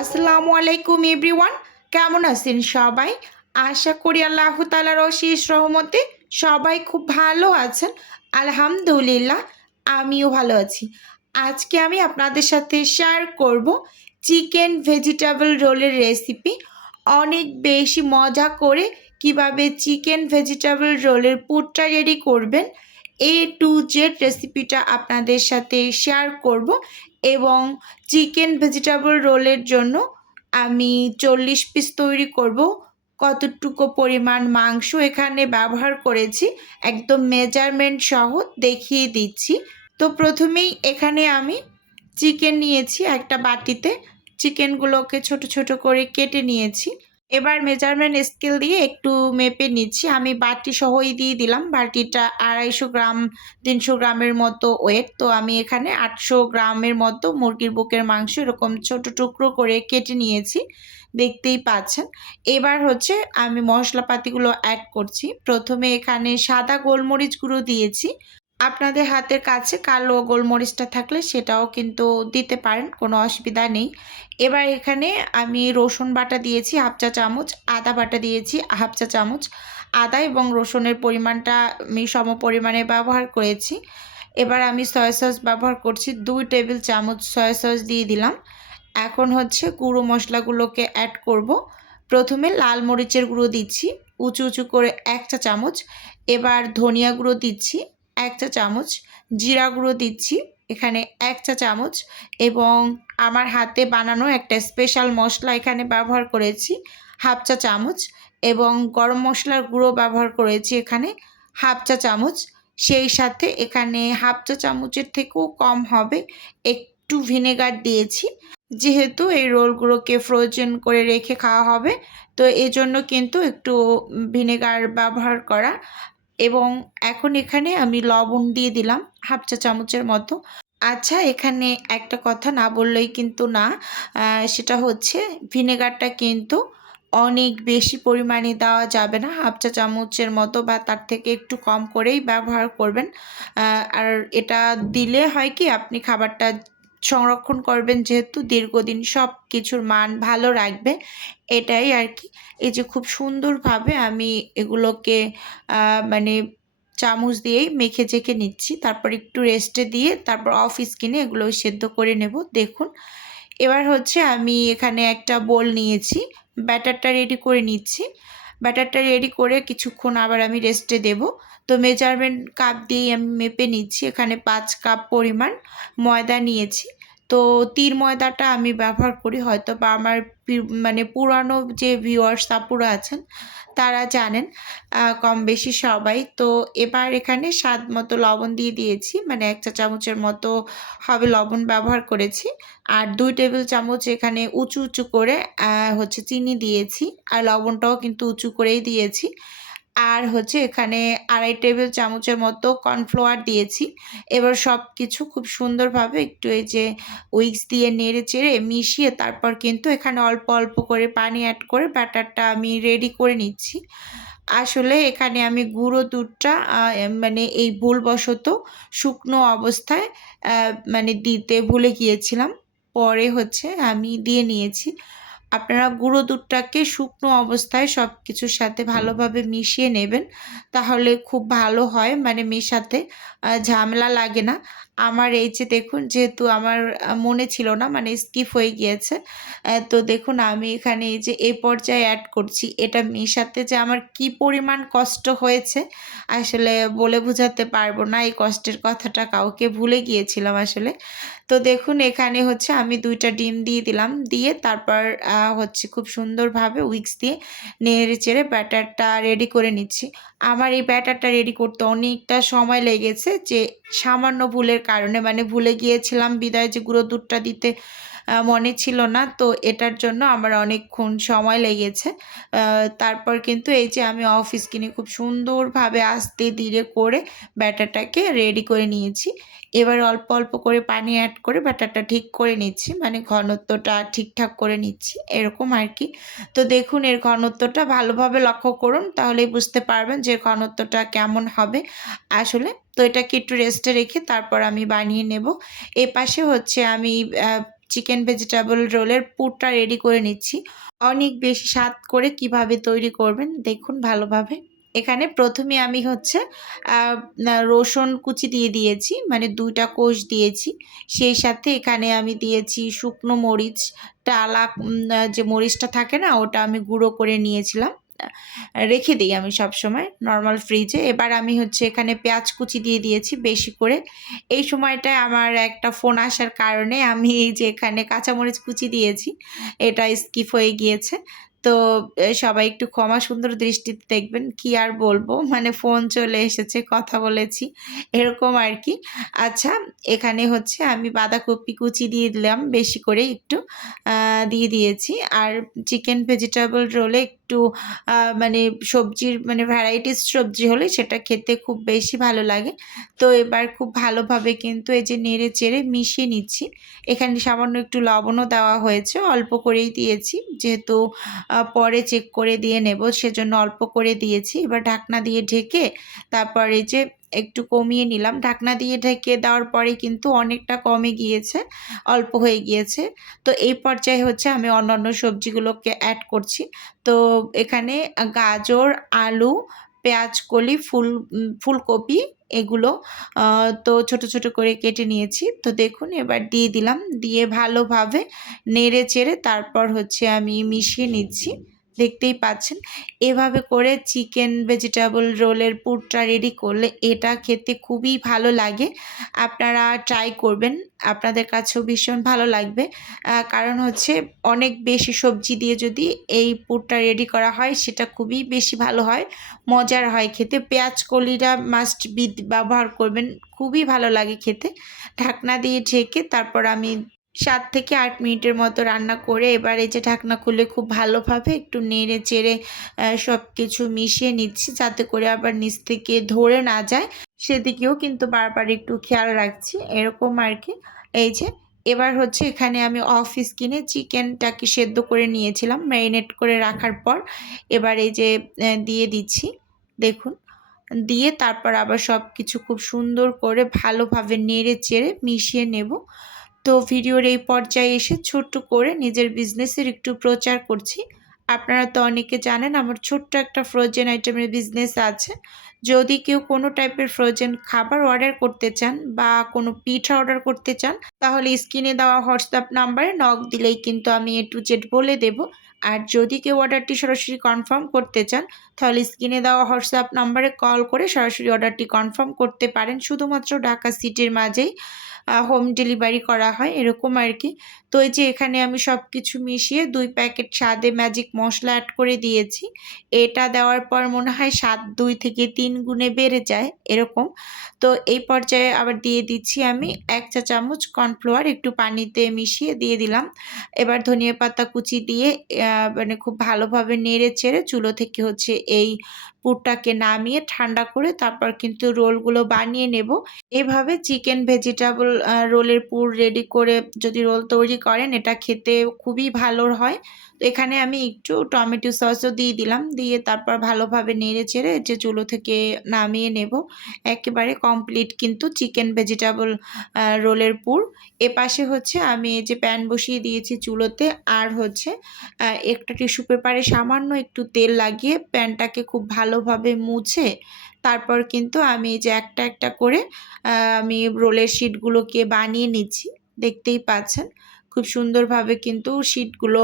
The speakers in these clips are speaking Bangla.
আসসালামু আলাইকুম এভরিওয়ান, কেমন আছেন সবাই? আশা করি আল্লাহ তাআলার অশেষ রহমতে সবাই খুব ভালো আছেন। আলহামদুলিল্লাহ, আমিও ভালো আছি। আজকে আমি আপনাদের সাথে শেয়ার করব চিকেন ভেজিটেবল রোলের রেসিপি। অনেক বেশি মজা করে কিভাবে চিকেন ভেজিটেবল রোলের পুরটা রেডি করবেন, এ টু জেড রেসিপিটা আপনাদের সাথে শেয়ার করব। এবং চিকেন ভেজিটেবল রোলের জন্য আমি 40 পিস তৈরি করব। কতটুকু পরিমাণ মাংস এখানে ব্যবহার করেছি একদম মেজারমেন্ট সহ দেখিয়ে দিচ্ছি। তো প্রথমেই এখানে আমি চিকেন নিয়েছি একটা বাটিতে। চিকেনগুলোকে ছোট ছোট করে কেটে নিয়েছি। এবার মেজারমেন্ট স্কেল দিয়ে একটু মেপে নিচ্ছি। আমি বাটি সহই দিয়ে দিলাম। বাটিটা 250 গ্রাম 300 গ্রামের মতো ওয়েট। তো আমি এখানে 800 গ্রামের মতো মুরগির বুকের মাংস এরকম ছোট টুকরো করে কেটে নিয়েছি, দেখতেই পাচ্ছেন। এবার হচ্ছে আমি মশলাপাতিগুলো অ্যাড করছি। প্রথমে এখানে সাদা গোলমরিচ গুঁড়ো দিয়েছি। আপনাদের হাতের কাছে কালো গোলমরিচটা থাকলে সেটাও কিন্তু দিতে পারেন, কোনো অসুবিধা নেই। এবার এখানে আমি রসুন বাটা দিয়েছি হাফ চা চামচ, আদা বাটা দিয়েছি হাফ চা চামচ। আদা এবং রসুনের পরিমাণটা আমি সম পরিমাণে ব্যবহার করেছি। এবার আমি সয়া সস ব্যবহার করছি, 2 টেবিল চামচ সয়া সস দিয়ে দিলাম। এখন হচ্ছে গুঁড়ো মশলাগুলোকে অ্যাড করব। প্রথমে লাল মরিচের গুঁড়ো দিচ্ছি উঁচু উঁচু করে 1 চা চামচ। এবার ধনিয়া গুঁড়ো দিচ্ছি 1 চা চামচ। জিরা গুঁড়ো দিচ্ছি এখানে 1 চা চামচ। এবং আমার হাতে বানানো একটা স্পেশাল মশলা এখানে ব্যবহার করেছি হাফ চা চামচ। এবং গরম মশলার গুঁড়ো ব্যবহার করেছি এখানে হাফ চা চামচ। সেই সাথে এখানে হাফ চা চামচের থেকেও কম হবে একটু ভিনেগার দিয়েছি, যেহেতু এই রোলগুলোকে ফ্রোজেন করে রেখে খাওয়া হবে, তো এজন্য কিন্তু একটু ভিনেগার ব্যবহার করা। এবং এখন এখানে আমি লবণ দিয়ে দিলাম হাফ চা চামচের মতো। আচ্ছা, এখানে একটা কথা না বললেই কিন্তু না, সেটা হচ্ছে ভিনেগারটা কিন্তু অনেক বেশি পরিমাণে দেওয়া যাবে না, হাফ চা চামচের মতো বা তার থেকে একটু কম করেই ব্যবহার করবেন। আর এটা দিলে হয় কি, আপনি খাবারটা সংরক্ষণ করবেন যেহেতু দীর্ঘদিন, সব কিছুর মান ভালো রাখবে, এটাই আর কি। এই যে খুব সুন্দরভাবে আমি এগুলোকে মানে চামচ দিয়েই মেখে চেখে নিচ্ছি, তারপর একটু রেস্টে দিয়ে তারপর অফ স্কিনে এগুলো সেদ্ধ করে নেব। দেখুন, এবার হচ্ছে আমি এখানে একটা বোল নিয়েছি, ব্যাটারটা রেডি করে নিচ্ছি। ব্যাটারটা রেডি করে কিছুক্ষণ আবার আমি রেস্টে দেব। তো মেজারমেন্ট কাপ দিয়েই আমি মেপে নিচ্ছি। এখানে 5 কাপ পরিমাণ ময়দা নিয়েছি। তো তীর ময়দাটা আমি ব্যবহার করি, হয়তো বা আমার মানে পুরানো যে ভিউয়ার্স আপুরা আছেন তারা জানেন, কম বেশি সবাই। তো এবার এখানে স্বাদ মতো লবণ দিয়ে দিয়েছি, মানে 1 চা চামচের মতো হবে লবণ ব্যবহার করেছি। আর 2 টেবিল চামচ এখানে উঁচু উঁচু করে হচ্ছে চিনি দিয়েছি, আর লবণটাও কিন্তু উঁচু করেই দিয়েছি। আর হচ্ছে এখানে 2.5 টেবিল চামচের মতো কর্নফ্লাওয়ার দিয়েছি। এবার সব কিছু খুব সুন্দরভাবে একটু এই যে উইক্স দিয়ে নেড়ে চেড়ে মিশিয়ে তারপর কিন্তু এখানে অল্প অল্প করে পানি অ্যাড করে ব্যাটারটা আমি রেডি করে নিচ্ছি। আসলে এখানে আমি গুঁড়ো দুধটা মানে এই ভুলবশত শুকনো অবস্থায় মানে দিতে ভুলে গিয়েছিলাম। পরে হচ্ছে আমি দিয়ে নিয়েছি। আপনারা গুঁড়ো দুধটাকে শুকনো অবস্থায় সব কিছুর সাথে ভালোভাবে মিশিয়ে নেবেন, তাহলে খুব ভালো হয়, মানে মেশাতে ঝামেলা লাগে না। আমার এই যে দেখুন, যেহেতু আমার মনে ছিল না, মানে স্কিপ হয়ে গিয়েছে। তো দেখুন আমি এখানে এই যে এই পর্যায়ে অ্যাড করছি। এটা মেশাতে যে আমার কি পরিমাণ কষ্ট হয়েছে আসলে বলে বোঝাতে পারবো না। এই কষ্টের কথাটা কাউকে ভুলে গিয়েছিলাম আসলে। তো দেখুন এখানে হচ্ছে আমি 2টা ডিম দিয়ে দিলাম। দিয়ে তারপর হচ্ছে খুব সুন্দরভাবে উইক্স দিয়ে নেড়ে চেড়ে ব্যাটারটা রেডি করে নিচ্ছি। আমার এই ব্যাটারটা রেডি করতে অনেকটা সময় লেগেছে, যে সামান্য ভুলের কারণে, মানে ভুলে গিয়েছিলাম বিদায় যে গুঁড়ো দুধটা দিতে মনে ছিল না। তো এটার জন্য আমার অনেকক্ষণ সময় লেগেছে। তারপর কিন্তু এই যে আমি অফ স্ক্রিনে খুব সুন্দরভাবে আস্তে ধীরে করে ব্যাটারটাকে রেডি করে নিয়েছি। এবার অল্প অল্প করে পানি অ্যাড করে ব্যাটারটা ঠিক করে নিচ্ছি, মানে ঘনত্বটা ঠিকঠাক করে নিচ্ছি এরকম আর কি। তো দেখুন এর ঘনত্বটা ভালোভাবে লক্ষ্য করুন, তাহলেই বুঝতে পারবেন যে ঘনত্বটা কেমন হবে আসলে। তো এটাকে একটু রেস্টে রেখে তারপর আমি বানিয়ে নেব। এপাশে হচ্ছে আমি চিকেন ভেজিটেবল রোলের পুরটা রেডি করে নিচ্ছি। অনেক বেশি স্বাদ করে কিভাবে তৈরি করবেন দেখুন ভালোভাবে। এখানে প্রথমে আমি হচ্ছে আ রসুন কুচি দিয়ে দিয়েছি, মানে ২ টা কোষ দিয়েছি। সেই সাথে এখানে আমি দিয়েছি শুকনো মরিচ, টালা যে মরিচটা থাকে না ওটা আমি গুঁড়ো করে নিয়েছিলাম। রেখে দেই আমি সবসময় নরমাল ফ্রিজে। এবার আমি হচ্ছে এখানে পেঁয়াজ কুচি দিয়ে দিয়েছি বেশি করে। এই সময়টায় আমার একটা ফোন আসার কারণে আমি এই যে এখানে কাঁচামরিচ কুচি দিয়েছি, এটা স্কিপ হয়ে গিয়েছে। তো সবাই একটু ক্ষমা সুন্দর দৃষ্টিতে দেখবেন। কি আর বলবো, মানে ফোন চলে এসেছে, কথা বলেছি, এরকম আরকি। আচ্ছা, এখানে হচ্ছে আমি বাঁধাকপি কুচি দিয়ে দিলাম বেশি করে একটু দিয়ে দিয়েছি। আর চিকেন ভেজিটেবল রোলে একটু মানে সবজির মানে ভ্যারাইটিস সবজি হলে সেটা খেতে খুব বেশি ভালো লাগে। তো এবার খুব ভালোভাবে কিন্তু এই যে নেড়ে চেড়ে মিশিয়ে নিচ্ছি। এখানে সামান্য একটু লবণও দেওয়া হয়েছে, অল্প করেই দিয়েছি। যেহেতু পরে চেক করে দিয়ে নেব সেজন্য অল্প করে দিয়েছি। এবার ঢাকনা দিয়ে ঢেকে তারপর এই যে একটু কমিয়ে নিলাম। ঢাকনা দিয়ে ঢেকে দেওয়ার পরে কিন্তু অনেকটা কমে গিয়েছে, অল্প হয়ে গিয়েছে। তো এই পর্যায়ে হচ্ছে আমি অন্যান্য সবজিগুলোকে অ্যাড করছি। তো এখানে গাজর, আলু, পেঁয়াজকলি, ফুলকপি এগুলো তো ছোট, ছোট করে কেটে নিয়েছি। তো দেখুন এবার দিয়ে দিলাম। দিয়ে ভালোভাবে নেড়ে চেড়ে তারপর হচ্ছে আমি মিশিয়ে নিচ্ছি। দেখতেই পাচ্ছেন। এভাবে করে চিকেন ভেজিটেবল রোলের পুরটা রেডি করলে এটা খেতে খুবই ভালো লাগে। আপনারা ট্রাই করবেন। আপনাদের কাছেও ভীষণ ভালো লাগবে। কারণ হচ্ছে অনেক বেশি সবজি দিয়ে যদি এই পুরটা রেডি করা হয় সেটা খুবই বেশি ভালো হয়, মজার হয় খেতে। পেঁয়াজ কলিটা মাস্ট বি ব্যবহার করবেন, খুবই ভালো লাগে খেতে। ঢাকনা দিয়ে ঢেকে তারপর আমি ৭ থেকে ৮ মিনিটের মতো রান্না করে এবার এই যে ঢাকনা খুলে খুব ভালোভাবে একটু নেড়ে চেড়ে সবকিছু মিশিয়ে নিচ্ছি, যাতে করে আবার নিচ থেকে ধরে না যায়। সেদিকেও কিন্তু বারবার একটু খেয়াল রাখছি, এরকম আরকি। এই যে এবার হচ্ছে এখানে আমি অফ স্কিনে চিকেনটাকে সেদ্ধ করে নিয়েছিলাম ম্যারিনেট করে রাখার পর। এবার এই যে দিয়ে দিচ্ছি। দেখুন, দিয়ে তারপর আবার সবকিছু খুব সুন্দর করে ভালোভাবে নেড়ে চেড়ে মিশিয়ে নেব। তো ভিডিওর এই পর্যায়ে এসে ছোট্ট করে নিজের বিজনেসের একটু প্রচার করছি। আপনারা তো অনেকে জানেন আমার ছোট্ট একটা ফ্রোজেন আইটেমের বিজনেস আছে। যদি কেউ কোনো টাইপের ফ্রোজেন খাবার অর্ডার করতে চান বা কোনো পিঠা অর্ডার করতে চান, তাহলে স্ক্রিনে দেওয়া হোয়াটসঅ্যাপ নাম্বারে নক দিলেই কিন্তু আমি A to Z বলে দেব। আর যদি কেউ অর্ডারটি সরাসরি কনফার্ম করতে চান, তাহলে স্ক্রিনে দেওয়া হোয়াটসঅ্যাপ নাম্বারে কল করে সরাসরি অর্ডারটি কনফার্ম করতে পারেন। শুধুমাত্র ঢাকা সিটির মাঝেই হোম ডেলিভারি করা হয়, এরকম আরকি। তো এই যে এখানে আমি সবকিছু মিশিয়ে ২ প্যাকেট স্বাদে ম্যাজিক মসলা এড করে দিয়েছি। এটা দেওয়ার পর মনে হয় স্বাদ ২ থেকে ৩ গুণে বেড়ে যায়, এরকম। তো এই পর্যায়ে আবার দিয়ে দিচ্ছি আমি ১ চা চামচ কর্নফ্লাওয়ার একটু পানিতে মিশিয়ে দিয়ে দিলাম। এবার ধনিয়া পাতা কুচি দিয়ে মানে খুব ভালোভাবে নেড়ে চেড়ে চুলো থেকে হচ্ছে এই পুরটাকে নামিয়ে ঠান্ডা করে তারপর কিন্তু রোলগুলো বানিয়ে নেব। এভাবে চিকেন ভেজিটেবল রোলের পুর রেডি করে যদি রোল তৈরি করেন এটা খেতে খুবই ভালো হয়। তো এখানে আমি একটু টমেটো সসও দিয়ে দিলাম। দিয়ে তারপর ভালোভাবে নেড়েচেড়ে যে চুলো থেকে নামিয়ে নেব। একেবারে কমপ্লিট কিন্তু চিকেন ভেজিটেবল রোলের পুর। এপাশে হচ্ছে আমি এই যে প্যান বসিয়ে দিয়েছি চুলোতে, আর হচ্ছে একটা টিস্যু পেপারে সামান্য একটু তেল লাগিয়ে প্যানটাকে খুব ভালোভাবে মুছে তারপর কিন্তু আমি এই যে একটা, একটা করে আমি রোলের শিটগুলোকে বানিয়ে নিচ্ছি। দেখতেই পাচ্ছেন। খুব সুন্দরভাবে কিন্তু শিটগুলো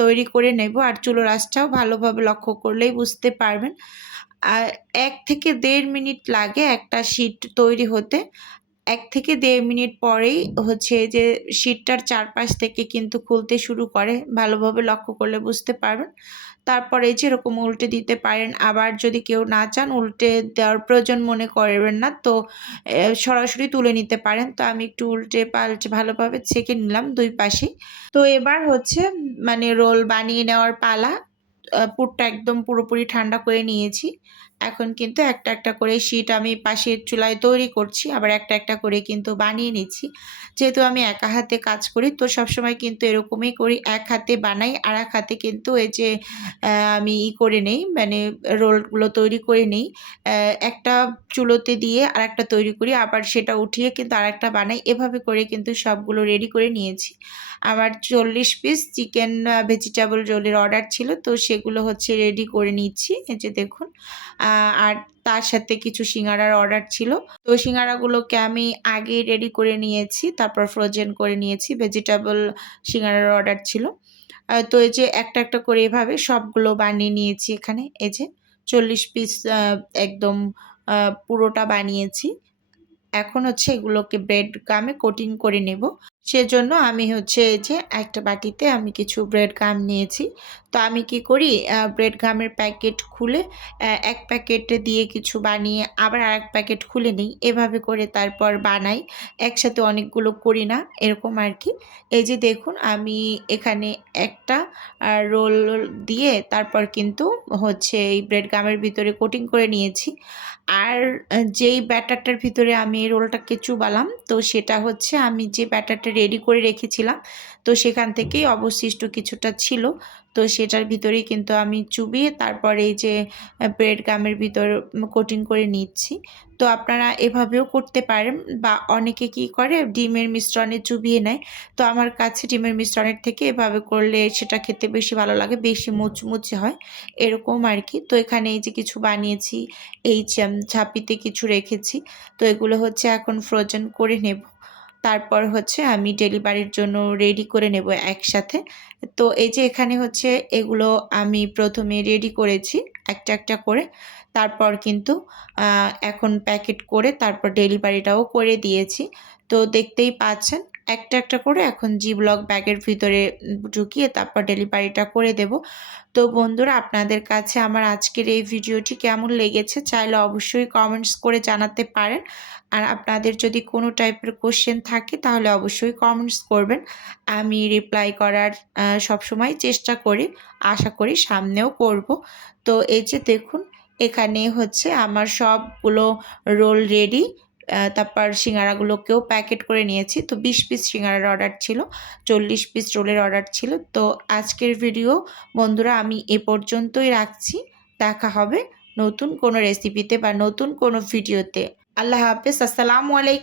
তৈরি করে নেব। আর চুলোর আঁচটাও ভালোভাবে লক্ষ্য করলেই বুঝতে পারবেন। আর ১ থেকে ১.৫ মিনিট লাগে একটা শিট তৈরি হতে। ১ থেকে ১.৫ মিনিট পরেই হচ্ছে যে শিটটার চারপাশ থেকে কিন্তু খুলতে শুরু করে। ভালোভাবে লক্ষ্য করলে বুঝতে পারবেন। তারপরে এই যে এরকম উল্টে দিতে পারেন। আবার যদি কেউ না চান উল্টে দেওয়ার প্রয়োজন মনে করবেন না, তো সরাসরি তুলে নিতে পারেন। তো আমি একটু উল্টে পাল্টে ভালোভাবে ছেঁকে নিলাম ২ পাশেই। তো এবার হচ্ছে মানে রোল বানিয়ে নেওয়ার পালা। পুরটা একদম পুরোপুরি ঠান্ডা করে নিয়েছি। এখন কিন্তু একটা একটা করে শীট আমি পাশের চুলায় তৈরি করছি, আবার একটা একটা করে কিন্তু বানিয়ে নিচ্ছি। যেহেতু আমি একা হাতে কাজ করি তো সবসময় কিন্তু এরকমই করি, এক হাতে বানাই আর এক হাতে কিন্তু এই যে আমি করে নেই, মানে রোলগুলো তৈরি করে নেই। একটা চুলোতে দিয়ে আরেকটা তৈরি করি, আবার সেটা উঠিয়ে কিন্তু আরেকটা বানাই। এভাবে করে কিন্তু সবগুলো রেডি করে নিয়েছি। আমার 40 পিস চিকেন ভেজিটেবল রোলের অর্ডার ছিল, তো সেগুলো হচ্ছে রেডি করে নিচ্ছি। এই যে দেখুন, আর তার সাথে কিছু সিঙ্গাড়ার অর্ডার ছিল। তো সিঙ্গাড়াগুলোকে আমি আগেই রেডি করে নিয়েছি, তারপর ফ্রোজেন করে নিয়েছি। ভেজিটেবল সিঙ্গাড়ার অর্ডার ছিল। তো এই যে একটা একটা করে এভাবে সবগুলো বানিয়ে নিয়েছি এখানে। এই যে 40 পিস একদম পুরোটা বানিয়েছি। এখন হচ্ছে এগুলোকে ব্রেড গামে কোটিং করে নেব। সেজন্য আমি হচ্ছে এই যে একটা বাটিতে আমি কিছু ব্রেড গাম নিয়েছি। তো আমি কি করি, ব্রেড গামের প্যাকেট খুলে এক প্যাকেট দিয়ে কিছু বানিয়ে আবার আরেক প্যাকেট খুলে নিই। এভাবে করে তারপর বানাই। একসাথে অনেকগুলো করি না, এরকম আর কি। এই যে দেখুন, আমি এখানে একটা রোল দিয়ে তারপর কিন্তু হচ্ছে এই ব্রেড গামের ভিতরে কোটিং করে নিয়েছি। আর যেই ব্যাটারটার ভিতরে আমি এই রোলটাকে চুবালাম, তো সেটা হচ্ছে আমি যে ব্যাটারটা রেডি করে রেখেছিলাম, তো সেখান থেকেই অবশিষ্ট কিছুটা ছিল। তো সেটার ভিতরেই কিন্তু আমি চুবিয়ে তারপর এই যে ব্রেড গামের ভিতর কোটিং করে নিচ্ছি। তো আপনারা এভাবেও করতে পারেন, বা অনেকে কি করে ডিমের মিশ্রণে চুবিয়ে নেয়। তো আমার কাছে ডিমের মিশ্রণের থেকে এভাবে করলে সেটা খেতে বেশি ভালো লাগে, বেশি মুচমুচে হয়, এরকম আর কি। তো এখানে এই যে কিছু বানিয়েছি, এই ঝাঁপিতে কিছু রেখেছি। তো এগুলো হচ্ছে এখন ফ্রোজেন করে নেব। তারপর হচ্ছে আমি ডেলিভারির জন্য রেডি করে নেব একসাথে। তো এই যে এখানে হচ্ছে এগুলো আমি প্রথমে রেডি করেছি একটা একটা করে। তারপর কিন্তু এখন প্যাকেট করে তারপর ডেলিভারিটাও করে দিয়েছি। তো দেখতেই পাচ্ছেন একটা একটা করে এখন জিপলক ব্যাগের ভিতরে ঢুকিয়ে তারপর ডেলিভারিটা করে দেব। তো বন্ধুরা, আপনাদের কাছে আমার আজকের এই ভিডিওটি কেমন লেগেছে চাইলে অবশ্যই কমেন্টস করে জানাতে পারেন। আর আপনাদের যদি কোনো টাইপের কোশ্চেন থাকে তাহলে অবশ্যই কমেন্টস করবেন। আমি রিপ্লাই করার সবসময় চেষ্টা করি, আশা করি সামনেও করব। তো এই যে দেখুন, এখানে হচ্ছে আমার সবগুলো রোল রেডি। তারপর সিঙ্গারাগুলোকেও প্যাকেট করে নিয়েছি। তো 20 পিস সিঙ্গারার অর্ডার ছিল, 40 পিস রোলের অর্ডার ছিল। তো আজকের ভিডিও বন্ধুরা আমি এ পর্যন্তই রাখছি। দেখা হবে নতুন কোনো রেসিপিতে বা নতুন কোনো ভিডিওতে। আল্লাহ হাফেজ। আসসালামু আলাইকুম।